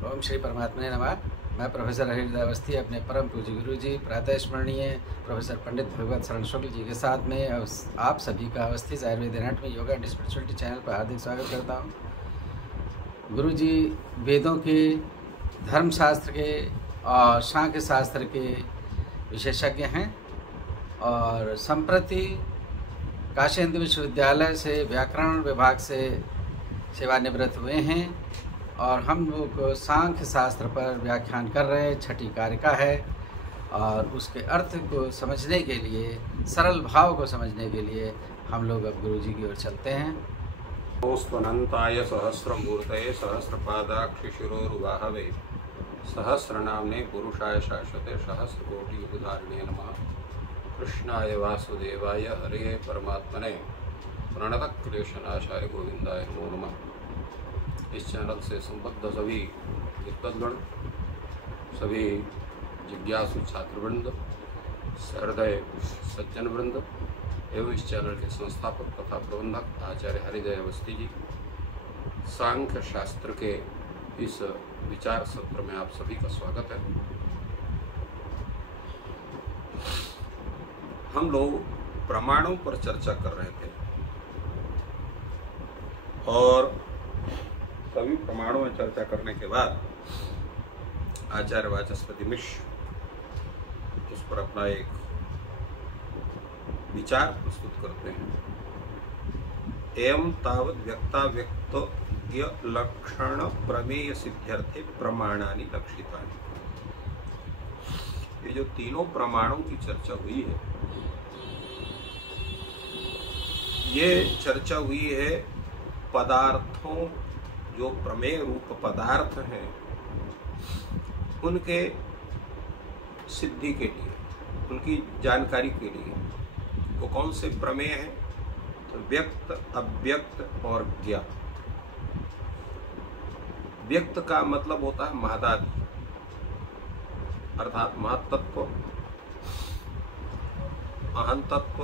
ओम श्री परमात्मने नमः। मैं प्रोफेसर हरिहरदास अवस्थी अपने परम पूज्य गुरु जी प्रातः स्मरणीय प्रोफेसर पंडित भगवत शरण शुक्ल जी के साथ में आप सभी का अवस्थित Ayurveda anatomy yoga and spirituality channel पर हार्दिक स्वागत करता हूँ। गुरु जी वेदों के, धर्मशास्त्र के और सांख्य शास्त्र के विशेषज्ञ हैं और संप्रति काशी हिंदू विश्वविद्यालय से व्याकरण विभाग से सेवानिवृत्त हुए हैं और हम लोग सांख्य शास्त्र पर व्याख्यान कर रहे हैं। छठी कारिका है और उसके अर्थ को समझने के लिए, सरल भाव को समझने के लिए हम लोग अब गुरु जी की ओर चलते हैं। नमोऽस्तु सहस्रमूर्तये सहस्रपादाक्षिशिरोरुबाहवे सहस्रनाम्ने पुरुषाय शाश्वते सहस्रकोटियुगधारिणे नमः। कृष्णाय वासुदेवाय हरे परमात्मने प्रणतक्लेशनाशाय गोविंदाय नमो नमः। इस चैनल से संबद्ध सभी विद्वद्गण, सभी जिज्ञासु छात्रवृंद, सहृदय सज्जनवृंद एवं इस चैनल के संस्थापक तथा प्रबंधक आचार्य हरिहरदास अवस्थी जी, सांख्य शास्त्र के इस विचार सत्र में आप सभी का स्वागत है। हम लोग प्रमाणों पर चर्चा कर रहे थे और सभी प्रमाणों में चर्चा करने के बाद आचार्य वाचस्पति मिश्र उस पर अपना एक विचार प्रस्तुत करते हैं। एवं तावत् व्यक्ताव्यक्त लक्षण प्रमेय सिद्ध्यर्थे प्रमाणानि लक्षितानि। ये जो तीनों प्रमाणों की चर्चा हुई है, ये चर्चा हुई है पदार्थों, जो प्रमेय रूप पदार्थ हैं उनके सिद्धि के लिए, उनकी जानकारी के लिए। वो कौन से प्रमेय हैं? तो व्यक्त, अव्यक्त और ज्ञात। व्यक्त का मतलब होता है महदादि, अर्थात महत्तत्व, अहंतत्व,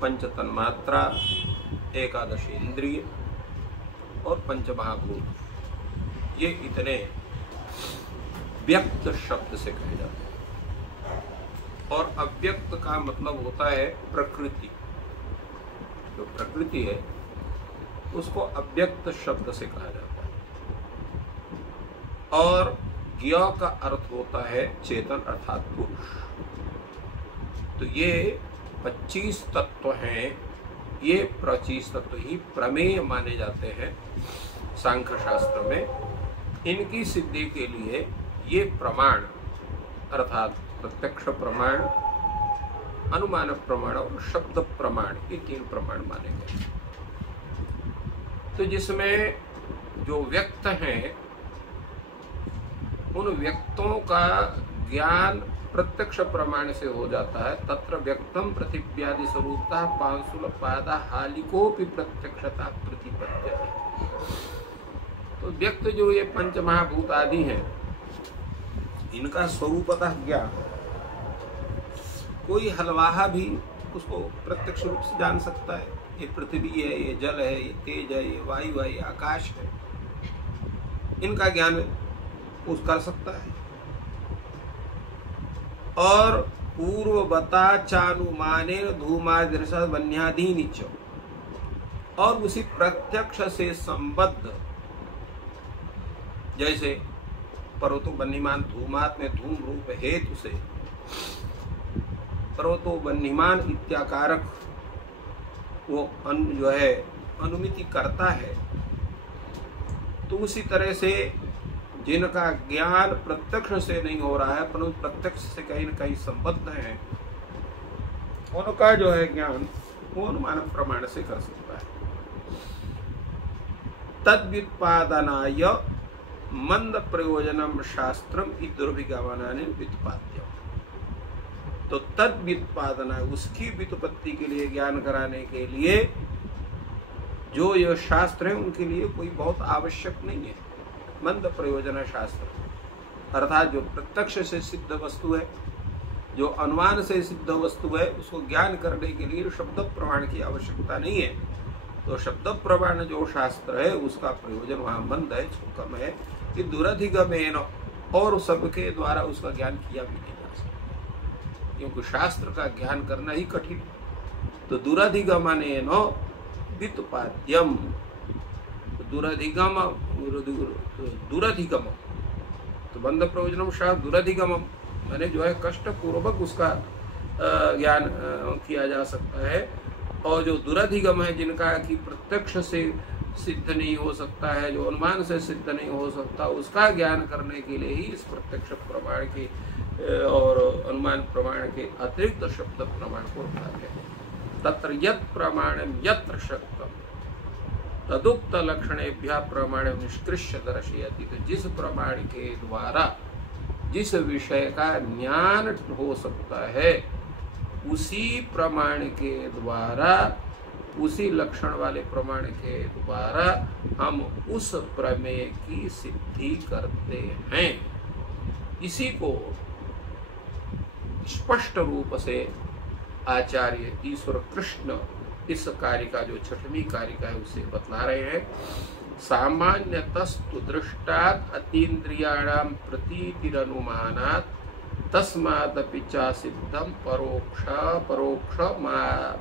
पंच तन्मात्रा, एकादश इंद्रिय और पंचमहाभूत। ये इतने व्यक्त शब्द से कहे जाते हैं। और अव्यक्त का मतलब होता है प्रकृति। जो प्रकृति है उसको अव्यक्त शब्द से कहा जाता है। और ज्ञ का अर्थ होता है चेतन अर्थात पुरुष। तो ये 25 तत्व हैं। ये 25 तत्व ही प्रमेय माने जाते हैं सांख्य शास्त्र में। इनकी सिद्धि के लिए ये प्रमाण अर्थात प्रत्यक्ष प्रमाण, अनुमान प्रमाण और शब्द प्रमाण, ये 3 प्रमाण माने गए। तो जिसमें जो व्यक्त हैं उन व्यक्तों का ज्ञान प्रत्यक्ष प्रमाण से हो जाता है। तत्र व्यक्तम पृथिव्यादि स्वरूपता पांशुल पादा हालिकोपि प्रत्यक्षता प्रतिपद्यते। तो व्यक्त जो ये पंचमहाभूत आदि हैं, इनका स्वरूपतः ज्ञान कोई हलवाहा भी उसको प्रत्यक्ष रूप से जान सकता है। ये पृथ्वी है, ये जल है, ये तेज है, ये वायु है, ये आकाश है। इनका ज्ञान उस कर सकता है। और पूर्ववता चानुमाने धूमादृशा वन्यादीनि च, और उसी प्रत्यक्ष से संबद्ध, जैसे पर्वतो बन्हीमान धूमात में धूम रूप हेतु से पर्वतो बन्हीमान इत्याकारक वो जो है अनुमिति करता है। तो उसी तरह से जिनका ज्ञान प्रत्यक्ष से नहीं हो रहा है परंतु प्रत्यक्ष से कहीं न कहीं संबद्ध है, उनका जो है ज्ञान वो अनुमान प्रमाण से कर सकता है। तद्व्युत्पादनाय मंद प्रयोजनम शास्त्रम दुर्भिगमनानि व्युत्पाद्यम। तो तद्व्युत्पादना, उसकी व्युत्पत्ति के लिए, ज्ञान कराने के लिए जो ये शास्त्र है उनके लिए कोई बहुत आवश्यक नहीं है। मंद प्रयोजन शास्त्र अर्थात जो प्रत्यक्ष से सिद्ध वस्तु है, जो अनुमान से सिद्ध वस्तु है, उसको ज्ञान करने के लिए शब्द प्रमाण की आवश्यकता नहीं है। तो शब्द प्रमाण जो शास्त्र है उसका प्रयोजन वहां मंद है, कम है कि दुरधिगमेन, और सबके द्वारा उसका ज्ञान किया भी नहीं जा सकता, क्योंकि शास्त्र का ज्ञान करना ही कठिन। तो दुरधिगमनेन व्युत्पाद्यम, दुरधिगम दुरधिगम, तो बंध प्रयोजनम शास्त्र दुरधिगमम मैंने जो है कष्ट पूर्वक उसका ज्ञान किया जा सकता है। और जो दुरधिगम है, जिनका कि प्रत्यक्ष से सिद्ध नहीं हो सकता है, जो अनुमान से सिद्ध नहीं हो सकता, उसका ज्ञान करने के लिए ही इस प्रत्यक्ष प्रमाण के और अनुमान प्रमाण के अतिरिक्त शब्द प्रमाण को उठाते हैं। तत्र यत् प्रमाणम यत्र शक्तम तदुक्त लक्षणेभ्यः प्रमाण निष्कृष्य दर्शयति, तो जिस प्रमाण के द्वारा जिस विषय का ज्ञान हो सकता है, उसी प्रमाण के द्वारा, उसी लक्षण वाले प्रमाण के द्वारा हम उस प्रमेय की सिद्धि करते हैं। इसी को स्पष्ट रूप से आचार्य ईश्वर कृष्ण इस कारिका जो छठवीं कारिका है उसे बतला रहे हैं। सामान्यतस्तु दृष्टात् अतीन्द्रियाणां प्रतीतिरनुमानात् तस्मादपि च सिद्धम परोक्ष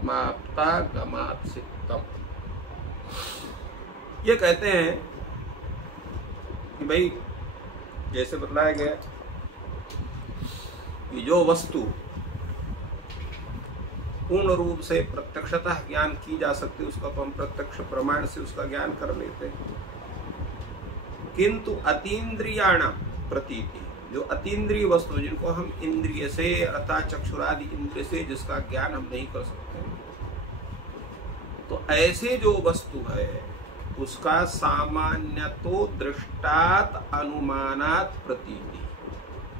माप्ता गमात् सिद्धम। ये कहते हैं कि भाई जैसे बतलाया गया कि जो वस्तु पूर्ण रूप से प्रत्यक्षतः ज्ञान की जा सकती है उसका तो हम प्रत्यक्ष प्रमाण से उसका ज्ञान कर लेते हैं, किंतु अतीन्द्रियाणां प्रतीति, जो अतीन्द्रिय वस्तु जिनको हम इंद्रिय से अर्थात चक्षुरादि इंद्रिय से जिसका ज्ञान हम नहीं कर सकते, तो ऐसे जो वस्तु है उसका सामान्यतो दृष्टात अनुमानात प्रतीति,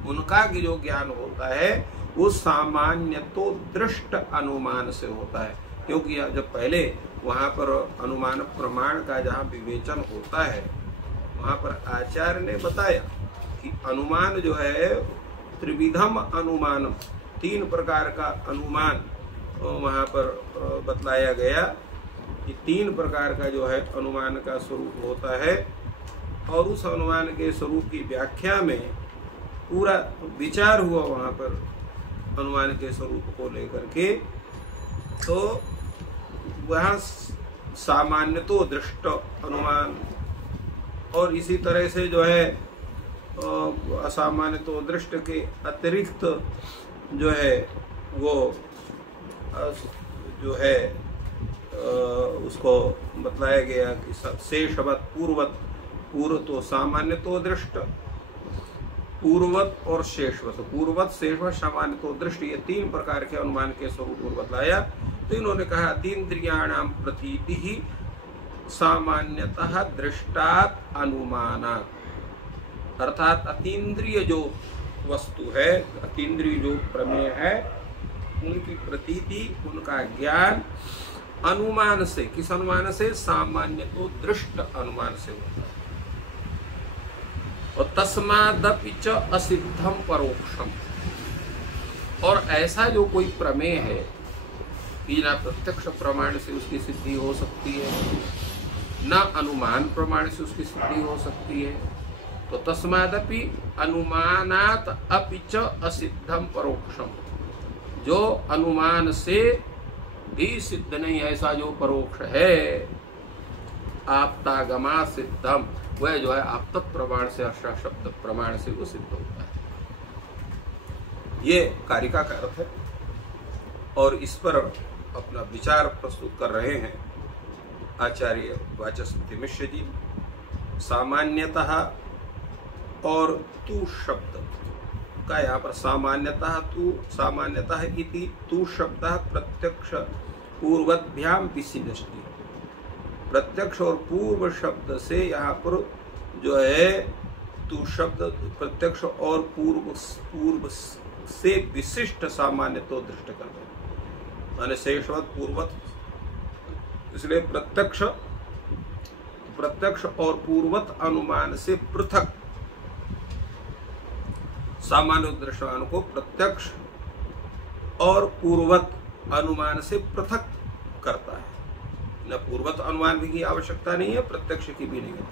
उनका जो ज्ञान होता है वो सामान्य तो दृष्ट अनुमान से होता है। क्योंकि जब पहले वहां पर अनुमान प्रमाण का जहाँ विवेचन होता है वहां पर आचार्य ने बताया कि अनुमान जो है त्रिविधम अनुमान, 3 प्रकार का अनुमान वहां पर बतलाया गया कि 3 प्रकार का जो है अनुमान का स्वरूप होता है। और उस अनुमान के स्वरूप की व्याख्या में पूरा विचार हुआ वहां पर अनुमान के स्वरूप को लेकर के। तो वह सामान्य तो दृष्ट अनुमान, और इसी तरह से जो है असामान्य तो दृष्ट के अतिरिक्त जो है वो जो है उसको बतलाया गया कि शेषवत पूर्वत, पूर्व तो सामान्य तो दृष्ट, पूर्वत और शेषवत, पूर्वत शेषवत सामान्य तो दृष्टि, ये 3 प्रकार के अनुमान के स्वरूप को बतलाया। तो इन्होंने कहा अतीन्द्रियाणां प्रतीति ही सामान्यतः दृष्टात अनुमानात्, अर्थात अतीन्द्रिय जो वस्तु है, अतीन्द्रिय जो प्रमेय है, उनकी प्रतीति, उनका ज्ञान अनुमान से, किस अनुमान से? सामान्य तो दृष्ट अनुमान से होता है। और तस्मादपि च असिद्धम परोक्षम, और ऐसा जो कोई प्रमेय है कि ना प्रत्यक्ष प्रमाण से उसकी सिद्धि हो सकती है, ना अनुमान प्रमाण से उसकी सिद्धि हो सकती है, तो तस्मादपि अनुमानात अपि च असिद्धम परोक्षम, जो अनुमान से भी सिद्ध नहीं ऐसा जो परोक्ष है, आप्तागमा सिद्धम, वह जो है आप प्रमाण से अर्थ शब्द प्रमाण से वो सिद्ध होता है। ये कारिका का अर्थ है और इस पर अपना विचार प्रस्तुत कर रहे हैं आचार्य वाचस्पति मिश्र जी। सामान्यतः और तू शब्द का यहाँ पर सामान्यतः तू, सामान्यतः इति तू शब्द प्रत्यक्ष पूर्वभ्याम विशिष्टि, प्रत्यक्ष और पूर्व शब्द से यहाँ पर जो है तू शब्द प्रत्यक्ष और पूर्व से विशिष्ट सामान्य तो दृष्ट करते हैं, माने शेषवत पूर्वत, इसलिए प्रत्यक्ष और पूर्वत अनुमान से पृथक सामान्य दृष्टवान को प्रत्यक्ष और पूर्वत अनुमान से पृथक करता है। न पूर्वत अनुमान की आवश्यकता नहीं है, प्रत्यक्ष की भी नहीं है।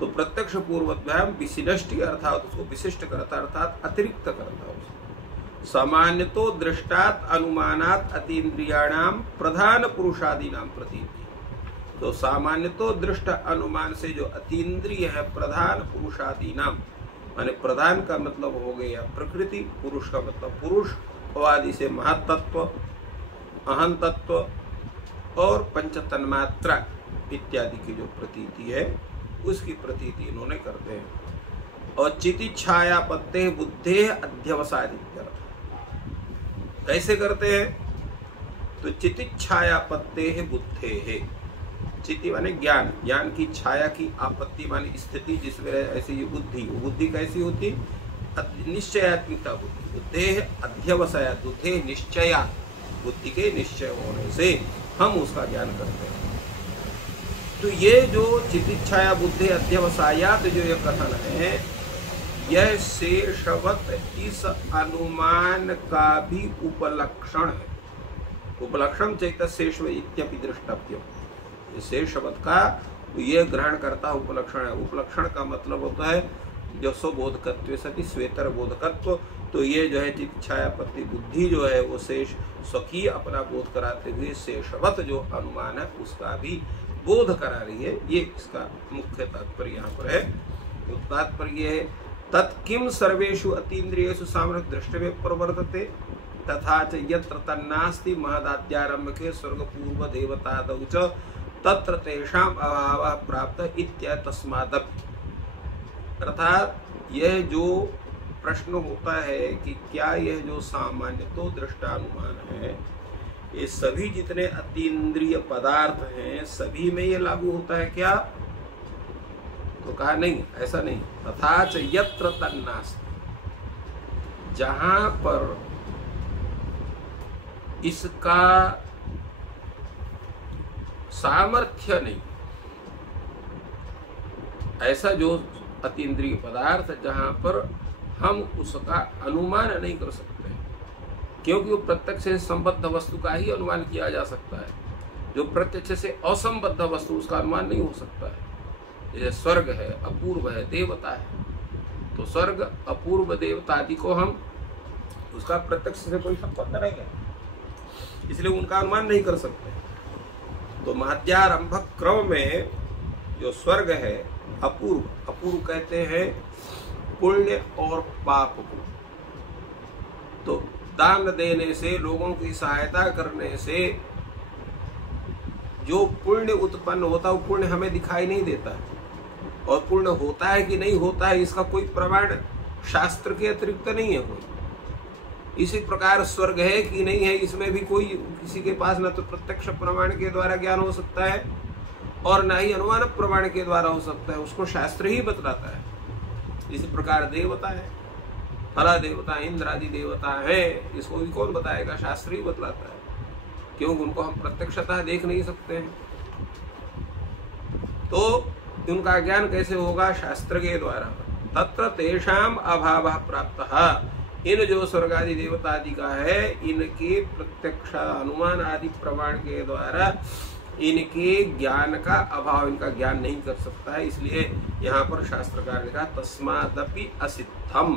तो प्रत्यक्ष पूर्वत्याम विशिष्टि अर्थात उसको विशिष्ट करता अर्थात अतिरिक्त करता उसको। सामान्य तो दृष्टात अनुमानात अतीन्द्रियाणाम प्रधान पुरुषादि नाम प्रतीति। तो सामान्य तो दृष्ट अनुमान से जो अतीन्द्रिय है प्रधान पुरुषादि नाम, माने प्रधान का मतलब हो गया प्रकृति, पुरुष का मतलब पुरुष, आदि से महत्त्व, अहं तत्व और पंच तन्मात्रा इत्यादि की जो प्रतीति है उसकी प्रतीति इन्होंने करते हैं। और चितिच्छायापत्ते बुद्धे अध्यवसादित्यर्थ कैसे करते हैं? तो चितिच्छायापत्ते बुद्धे है, चिति माने ज्ञान, ज्ञान की छाया की आपत्ति माने स्थिति जिसमें ऐसे ये बुद्धि, बुद्धि कैसी होती? निश्चयात्मिकता बुद्धि, बुद्धे अध्यवसाया, बुद्धे निश्चया, बुद्धि के निश्चय होने से हम उसका ज्ञान करते हैं। तो ये जो चितिच्छाया बुद्धि अध्यवसायात जो ये कथन है, यह शेषवत इस अनुमान का भी उपलक्षण है। उपलक्षण चैत शेष इत्यपि दृष्टव्य, शेषवत का ये ग्रहण करता उपलक्षण है। उपलक्षण का मतलब होता है जो स्वबोधकत्व सती श्वेतर बोधकत्व। तो ये जो है चित्छायापत्ति बुद्धि जो है वो शेष स्वकीय अपना बोध कराते हुए शेषवत जो अनुमान है उसका भी बोध करा रही है। ये इसका मुख्य तात्पर्य यहाँ पर है। तो तात्पर्य है तत्किम सर्वेषु अतीन्द्रियेषु सामर्थ्य दृष्टव्य प्रवर्तते तथा च यत्र तन्नास्ति महदाद्यारम्भके स्वर्ग पूर्व देवतादौ च तत्र तेषाम अभावः प्राप्त इत्यतस्मादपि। अर्थात यह जो प्रश्न होता है कि क्या यह जो सामान्य तो दृष्टानुमान है ये सभी जितने अतीन्द्रिय पदार्थ हैं सभी में ये लागू होता है क्या? तो कहा नहीं, ऐसा नहीं। तथा च यत्र तन्नास्ति, जहां पर इसका सामर्थ्य नहीं, ऐसा जो अतीन्द्रिय पदार्थ जहां पर हम उसका अनुमान नहीं कर सकते, क्योंकि वो प्रत्यक्ष से संबद्ध वस्तु का ही अनुमान किया जा सकता है। जो प्रत्यक्ष से असंबद्ध वस्तु उसका अनुमान नहीं हो सकता है। जैसे स्वर्ग है, अपूर्व है, देवता है, तो स्वर्ग अपूर्व देवता आदि को हम उसका प्रत्यक्ष से कोई संबंध नहीं है, इसलिए उनका अनुमान नहीं कर सकते। तो मध्यारंभक क्रम में जो स्वर्ग है अपूर्व, अपूर्व कहते हैं पुण्य और पाप को। तो दान देने से, लोगों की सहायता करने से जो पुण्य उत्पन्न होता है वो पुण्य हमें दिखाई नहीं देता है, और पुण्य होता है कि नहीं होता है इसका कोई प्रमाण शास्त्र के अतिरिक्त नहीं है कोई। इसी प्रकार स्वर्ग है कि नहीं है इसमें भी कोई किसी के पास न तो प्रत्यक्ष प्रमाण के द्वारा ज्ञान हो सकता है और न ही अनुमान प्रमाण के द्वारा हो सकता है, उसको शास्त्र ही बतलाता है। इसी प्रकार देवता है, फला देवता, इंद्र आदि देवता है, इसको भी कौन बताएगा? शास्त्र ही बतलाता है, क्योंकि उनको हम प्रत्यक्षतः देख नहीं सकते हैं। तो उनका ज्ञान कैसे होगा? शास्त्र के द्वारा। तत्र तेषाम अभावः प्राप्तः, इन जो स्वर्ग आदि देवता आदि का है इनके प्रत्यक्ष अनुमान आदि प्रमाण के द्वारा इनके ज्ञान का अभाव, इनका ज्ञान नहीं कर सकता है। इसलिए यहाँ पर शास्त्रकार ने कहा तस्मादपि असिद्धम।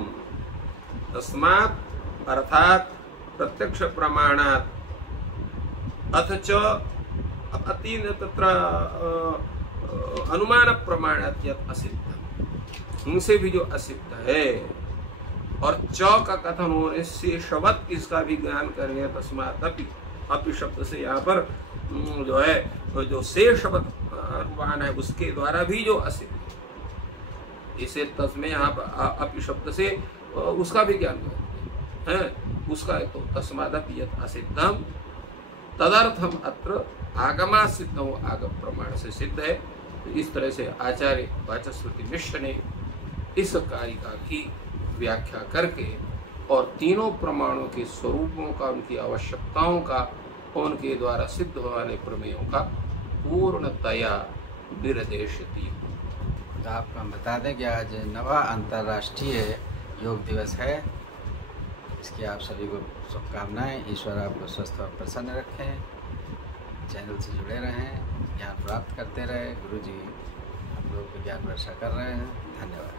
तस्मात् अर्थात प्रत्यक्ष प्रमाणात्, अथच अतीन तत्र अनुमान प्रमाणात् यत् असिद्ध, उनसे भी जो असिद्ध है। और च का कथन होने से शब्द इसका भी ज्ञान करेंगे। तस्मात् अपि, अपि शब्द से यहाँ पर जो है जो से शब्द अनुमान है उसके द्वारा भी जो असिद्ध, इसे तस्में यहाँ पर अपि शब्द से उसका भी ज्ञान है उसका। तो तस्मादपि यत् असिद्धम तदर्थम अत्र आगमा सिद्धम, आगम प्रमाण से सिद्ध है। तो इस तरह से आचार्य वाचस्पति मिश्र ने इस कारिका की व्याख्या करके और तीनों प्रमाणों के स्वरूपों का, उनकी आवश्यकताओं का, उनके द्वारा सिद्ध होने प्रमेयों का पूर्णतया निर्देश दी। तो आपको हम बता दें कि आज 9वां अंतर्राष्ट्रीय योग दिवस है। इसकी आप सभी को शुभकामनाएं। ईश्वर आपको स्वस्थ और प्रसन्न रखें। चैनल से जुड़े रहें, ज्ञान प्राप्त करते रहे। गुरु जी हम लोग को ज्ञान वर्षा कर रहे हैं। धन्यवाद।